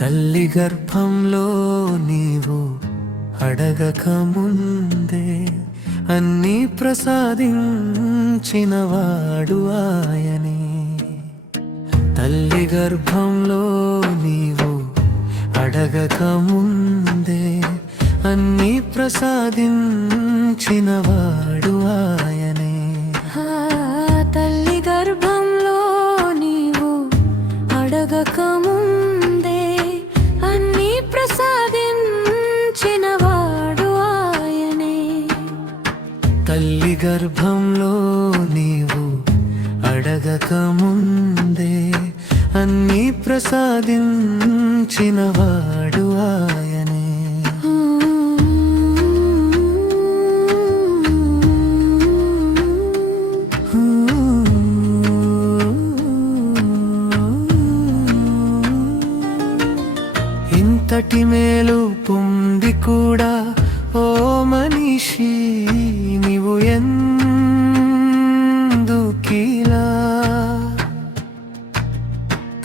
తల్లి గర్భంలో నీవు అడగక ముందే అన్నీ ప్రసాదించినవాడు ఆయనే. తల్లి గర్భంలో నీవు అడగక ముందే అన్నీ ప్రసాదించినవాడు ఆయనే. తల్లి గర్భంలో నీవు అడగక ముందే అన్నీ ప్రసాదించినవాడు ఆయనే. తల్లి గర్భంలో నీవు అడగక ముందే అన్నీ ప్రసాదించినవాడు ఆయనే. ఇంతటి మేలు పొంది కూడా ఓ మనిషి నీవు ఎందుకిలా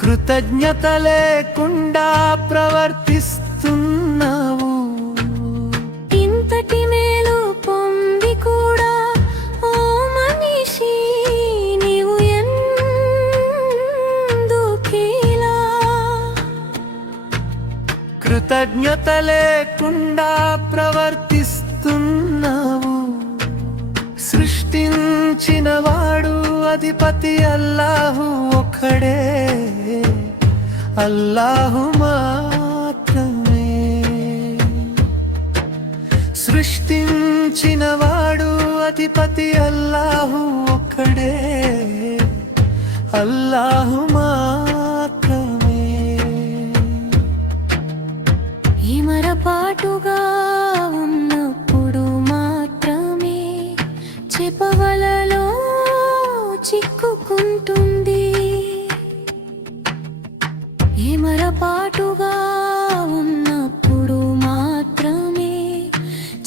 కృతజ్ఞత లేకుండా ప్రవర్తిస్తున్నావు? ఇంతటి మేలు పొంది కూడా ఓ మనిషి నీవు ఎందుకిలా కృతజ్ఞత లేకుండా ప్రవర్తిస్తున్నావు? సృష్టించినవాడు అధిపతి అల్లాహు ఒక్కడే, అల్లాహు మాత్రమే. సృష్టించినవాడు అధిపతి అల్లాహు ఒక్కడే, అల్లాహు మాత్రమే. ఇమరపాటుగా ఉన్నప్పుడు మాత్రమే చెపవలలో చిక్కుకుంటుంది. ఇమరపాటుగా ఉన్నప్పుడు మాత్రమే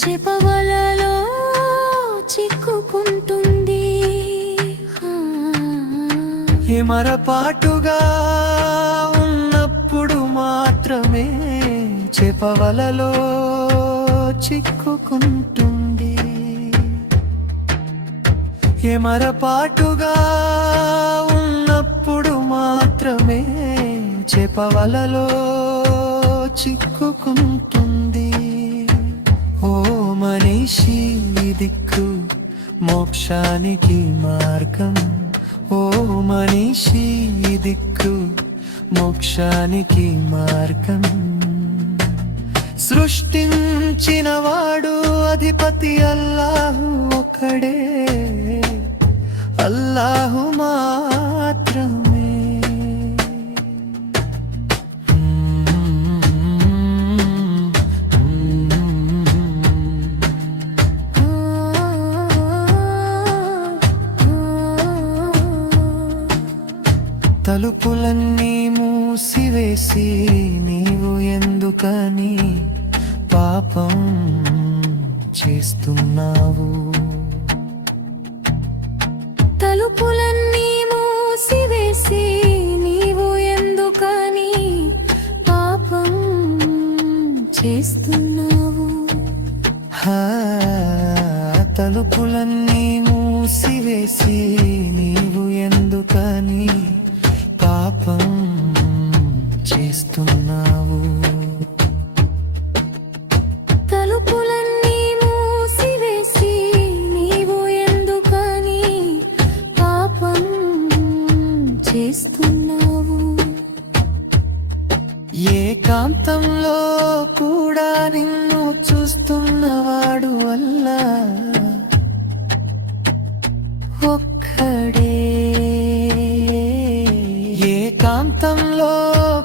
చెపవలలో చిక్కుకుంటుంది. ఇమరపాటుగా ఉన్నప్పుడు మాత్రమే చెపవలలో చిక్కుకుంటుంది. ఎమరపాటుగా ఉన్నప్పుడు మాత్రమే చెపవలలో చిక్కుకుంటుంది. ఓ మనిషి దిక్కు మోక్షానికి మార్గం, ఓ మనిషి దిక్కు మోక్షానికి మార్గం. సృష్టించినవాడు అధిపతి అల్లాహు ఒక్కడే, అల్లాహు మాత్రమే. తలుపులన్నీ మూసివేసి నీవు ఎందుకని పాపం చేస్తున్నావు? తలుపులన్నీ మూసివేసి నీవు ఎందుకని పాపం చేస్తున్నావు? తలుపులన్నీ మూసివేసి నీవు ఎందుకని పాపం చేస్తున్నావు? తలుపులన్నీ మూసివేసి నీవు ఎందుకని పాపం చేస్తున్నావు? ఏకాంతంలో కూడా నిన్ను చూస్తున్నవాడు అల్లాహ్ ఒక్కడే. ఏకాంతంలో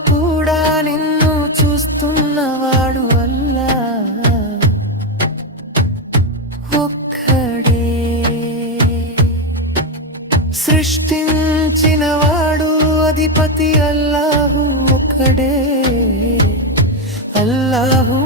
కూడా నిన్ను చూస్తున్నవాడు అల్లాహ్ ఒక్కడే. సృష్టించినవాడు అధిపతి అల్లాహు ఒక్కడే, అల్లాహు